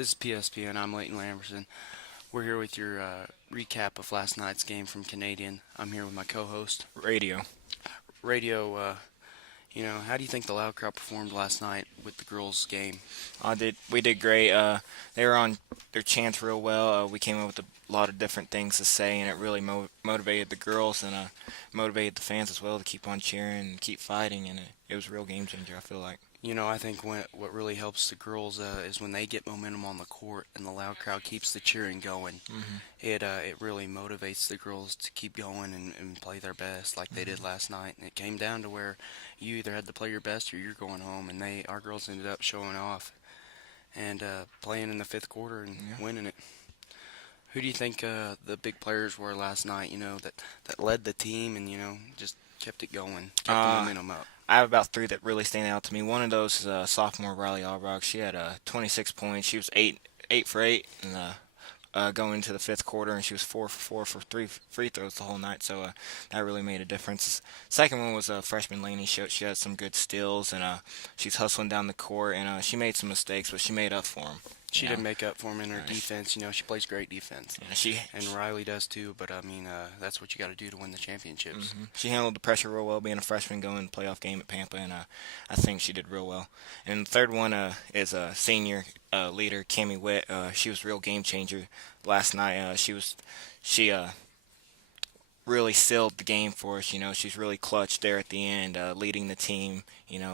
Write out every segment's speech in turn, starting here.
This is PSPN. I'm Leighton Lamberson. We're here with your recap of last night's game from Canadian. I'm here with my co-host. Radio. Radio, how do you think the Loud Crowd performed last night with the girls' game? We did great. They were on their chants real well. We came up with a lot of different things to say, and it really motivated the girls and motivated the fans as well to keep on cheering and keep fighting. And it was a real game changer, I feel like. I think what really helps the girls is when they get momentum on the court and the Loud Crowd keeps the cheering going. It really motivates the girls to keep going and play their best like they did last night. And it came down to where you either had to play your best or you're going home. And our girls ended up showing off and playing in the fifth quarter and Yeah. winning it. Who do you think the big players were last night? That led the team and just kept it going, kept the Uh, momentum up. I have about three that really stand out to me. One of those is sophomore Riley Albrock. She had 26 points. She was eight for eight, and going into the fifth quarter, and she was 4 for 4 for three free throws the whole night. So that really made a difference. Second one was freshman Laney. She had some good steals, and she's hustling down the court, and she made some mistakes, but she made up for them. She Yeah. did make up for him in her defense. She plays great defense. Yeah, she And Riley does too, but that's what you got to do to win the championships. She handled the pressure real well, being a freshman going to playoff game at Pampa, and I think she did real well. And the third one is a senior leader, Cami Witt. She was a real game changer last night. She really sealed the game for us. She's really clutch there at the end, leading the team.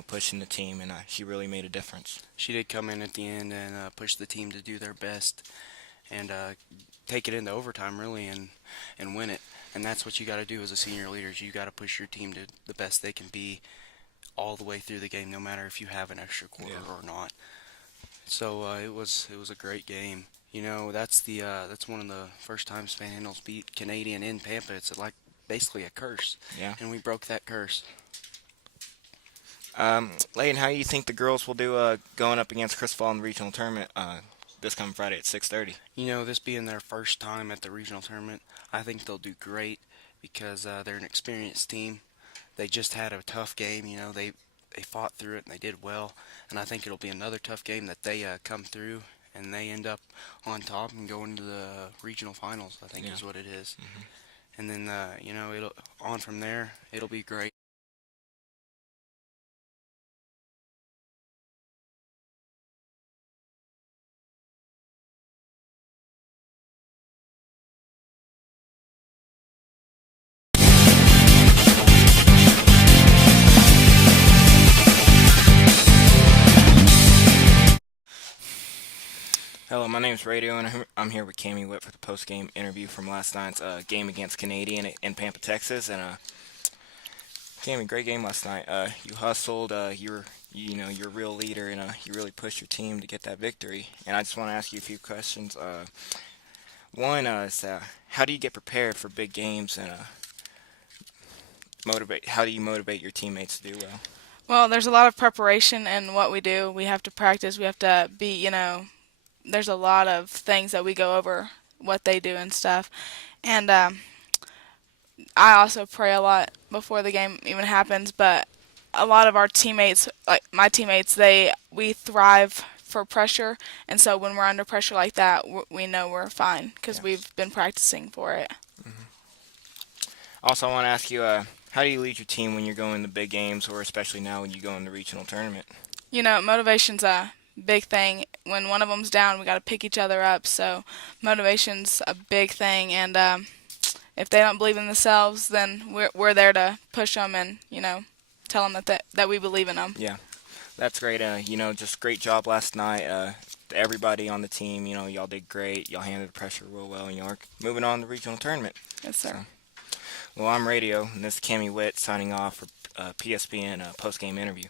Pushing the team, and she really made a difference. She did come in at the end and push the team to do their best and take it into overtime, really, and win it. And that's what you got to do as a senior leader. You got to push your team to the best they can be all the way through the game, no matter if you have an extra quarter or not. So it was a great game. That's one of the first times Panhandle's beat Canadian in Pampa. It's like basically a curse, Yeah. and we broke that curse. Layden, how do you think the girls will do going up against Crystal in the regional tournament this coming Friday at 6:30? This being their first time at the regional tournament, I think they'll do great because they're an experienced team. They just had a tough game. They fought through it and they did well. And I think it'll be another tough game that they come through and they end up on top and go into the regional finals. I think Yeah. is what it is. And then it'll on from there. It'll be great. Hello, my name's Radio, and I'm here with Cami Witt for the post-game interview from last night's game against Canadian in Pampa, Texas. And Cami, great game last night. You hustled. You're a real leader, and you really pushed your team to get that victory. And I just want to ask you a few questions. One is how do you get prepared for big games, and motivate? How do you motivate your teammates to do well? Well, there's a lot of preparation in what we do. We have to practice. We have to be, there's a lot of things that we go over, what they do and stuff. And I also pray a lot before the game even happens. But a lot of our teammates, like my teammates, we thrive for pressure. And so when we're under pressure like that, we know we're fine because Yeah. we've been practicing for it. Also, I want to ask you, how do you lead your team when you're going to big games, or especially now when you go in the regional tournament? Motivation's a big thing. When one of them's down, we got to pick each other up. So motivation's a big thing, and if they don't believe in themselves, then we're there to push them and tell them that we believe in them. Yeah, that's great. Just great job last night. To everybody on the team, y'all did great. Y'all handled the pressure real well, and y'all are moving on to the regional tournament. Yes, sir. Well, I'm Radio, and this is Cami Witt signing off for PSPN post-game interview.